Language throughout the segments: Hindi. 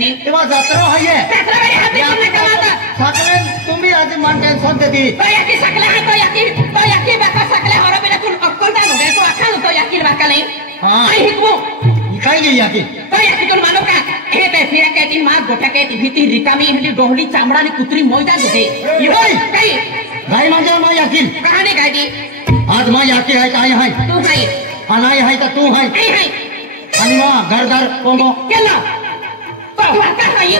दी तेव्हा जत्रा आहे सकले तुम्ही आज मन टेन्शन देती याकी सकले है तो याकी बाका सकले हरो बेला तू अक्कल दा दे तो अक्कल तो याकी बाका नहीं हां आई हिकमो काय गे याकी तो याकी तुम मानो का हे ते फिरा के तीन मार गोटा के भीती रिकामी हली डोहली चामडा ने कुत्री मोयदा दे यो काय गाय म्हणजे मा याकी कहानी काय दी आज मा याकी आहे काय आहे तू काय अनाय आहे का तू आहे आहे आणि मा घरदार कोंगो केला तो वाका आहे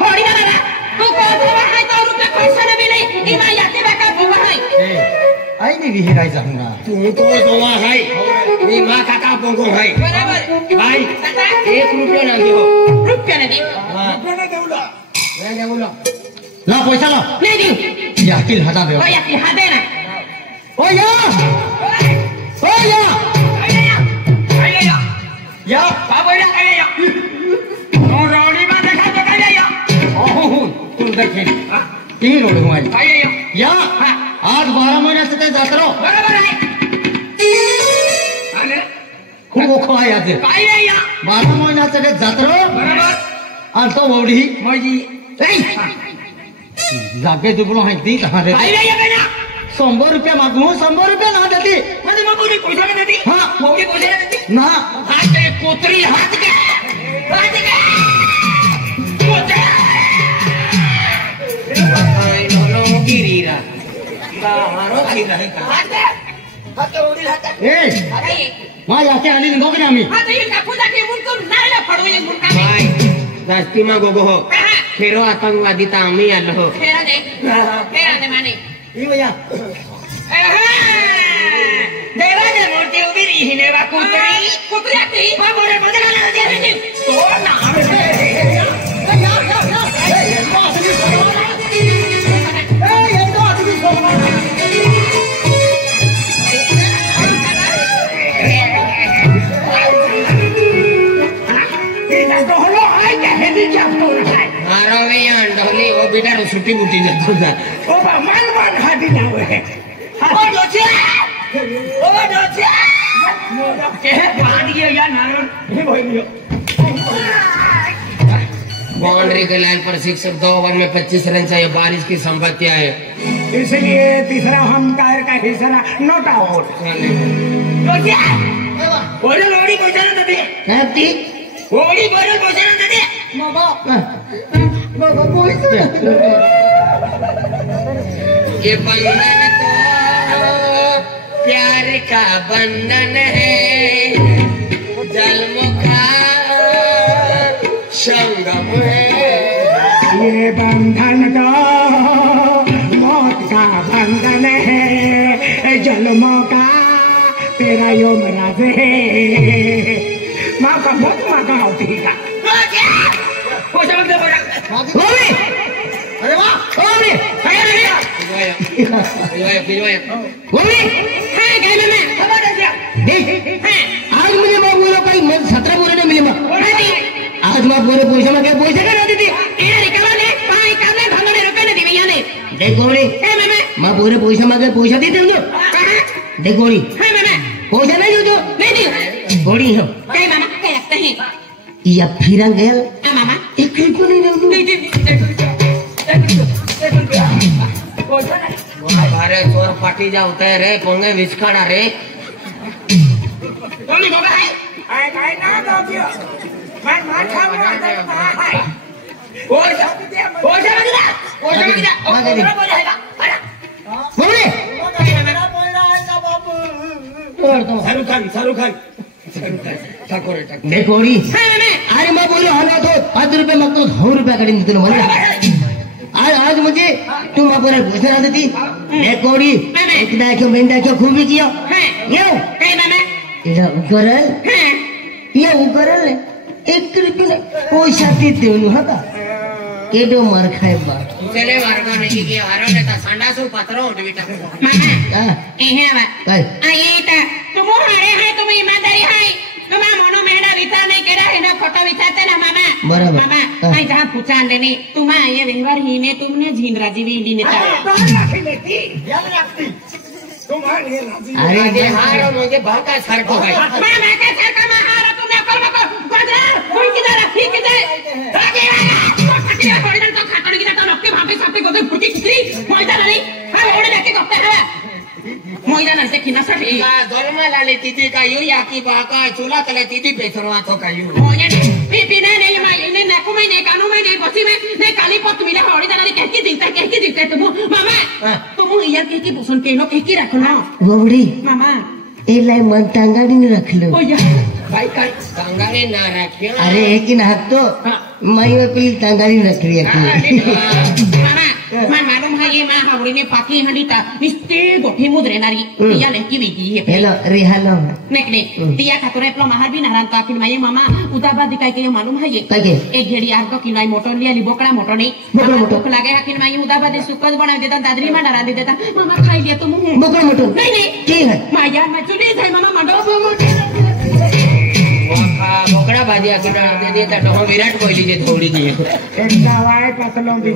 होडी ना तू को गोवा है तो रुपये पैसा न मिले इमा याती बाका गोवा है आई ने विहिरायचा हंगा तू तो गोवा है मी मा काका बोंगो है बराबर भाई 1 रुपया ना दो रुपया न दी रुपया ना देऊला नाही देऊला ला पैसा ला नहीं दी याकी हटा दे तो याकी हा दे ना ओ या या बाबूला काय या नो रोडी मा देखा तो काय या ओहो तू देखील ती रोड हुआई काय या आज 12 महिन्याचं ते जत्रा बरोबर आहे आले खूप ओखो आहे आज काय या 12 महिन्याचं ते जत्रा बरोबर आणि तो ओढी माझी जागे दुबलो आहे ती कहा रे काय या बेना 100 रुपये मागू 100 रुपये ना देती म्हणजे मग कोणी पैसा नाही देती हां मोगी पैसा नाही देती ना हात ते कोतरी हात के कोतरी काय नो गिरीरा हारो खीरा है का हात ओढील हात ए अरे मा याके आली निघो की आम्ही हात येईल का पूजा के मुंडको नाला फडो ये मुंडका भाई जास्ती मा गोगो हो फेरो आतंकवादी ता आम्ही आलो हो फेरा दे माने ई भैया देवा दे मूर्ती उभी रही ने वा कुत्री आती वा मोरे मध्ये घाला दे रे तो ना अंडोली वो बेटा सुटी बुटी न तुझा ओ मान हादी जावे ओ दोछिया के पानी या नारण हे भइलियो बाउंड्री के लाइन पर 6 2 ओवर में 25 रन चाहिए बारिश की संपत्तियां है इसलिए तीसरा अंपायर का हिस्सा नॉट आउट दोछिया ओरे लोडी पैसा न दे कहती ओडी बोल पैसा न दे बाबा पैसे ये बंधन तो प्यार का बंधन है जन्म का संगम है ये बंधन तो मौत का बंधन है जन्मों का तेरा यमराज है माँ का बहुत माँ का होती का पैसा मत दे पैसा ओरे अरे वाह ओरे ओरे हां गए मैं खबर दे देख आज मुझे मैं बोलो कहीं मैं 17 बोले नहीं मिले आज मैं पूरे पैसे में क्या पैसे का दे दी ए रिकवर ले पाई करने भंगड़े रुपए ने दिवे याने देखो रे मैं पूरे पैसे में क्या पैसा दे दूं देखो रे हां मैं पैसा नहीं दो नहीं दी गोड़ी हो कई मामा कई लगते हैं या फिर गेल हां मामा एक को नहीं दो नहीं अरे चोर पाटी जाते रे पोंगे विचकाड़ा रे कौन बाबा है आए काय ना दो दियो मैं मार खाऊंगा और पैसा मत दे और बोल जाएगा बोले शाहरुख खान ठाकुर देखो री अरे मैं बोलो हमें तो 5 रुपए मत तो 100 रुपया कड़ी निकल बोल आज मुझे तुम अपने घोषणा देती देखो री इतना क्यों बेंदा क्यों खूबी किया यो कई मामा ये उकरल ये उकरल 1 रुपया पैसा देते हो हता केडो मार खाए बा चले मारगा नहीं के हारो ने ता संडासु पत्रो उठ बेटा मामा ए है काय आई ता तुम हारे है तुम ईमानदारी है तुम मनो मेडा विचार नहीं केरा है ना फोटो विचारते ना मामा बराबर मामा आई जहां पूछान देने तुम ये व्यवहार ही ने तुमने झींद्रा जीवी ली ने अरे ये हारो मुझे भाका सर को है मामा का सर का हारो तुमने कर मको बदला कोई किधर ठीक है इकरी मैदान नाही हा एवढे जाके गप्पा हवा मैदान से खिनासाठी धर्माला तिथे का येऊ या की बाका चुला तले तिथे पेसरवा तो का येऊ पिपी नहीं माई ने नाकू में नहीं कानू में नहीं बसी में नहीं काली पत मिला हौड़ी दाना कहकी दिखता तुम मामा तुम यार कहकी सुन के लो कहकी रखो ना ववडी मामा एलाई मन तांगाडीने राखलं ओ यार भाई काय सांगाने ना राख्यो अरे एक ही नाहतो माई पेली तांगाडीने राखली मामा man मालूम है ये माँ हवड़ी ने पाकी हंडी ता निस्ते गोठी मुद्रेनारी दिया लेकी बेगी है हेलो रिहालो नेकने दिया खातुरे प्लो महार भी नारान ता फिर माये मामा उदाबा दिखाई के मालूम है ये काके एक घेड़ी आर को किनाई मोटर लिया ली बोकड़ा मोटर नहीं बोकड़ा मोटर भूख लगे हकिन माये उदाबा दे सुकल बना देता दादरी में डरा दे देता मामा खाई लिया तुम बोकड़ा मोटर नहीं ठीक है माया मैं चुली जाए मामा मंडो बोकड़ा भाजी आके दे देता तो विराट कोहली जे थोड़ी जी एक दवाई पतलों की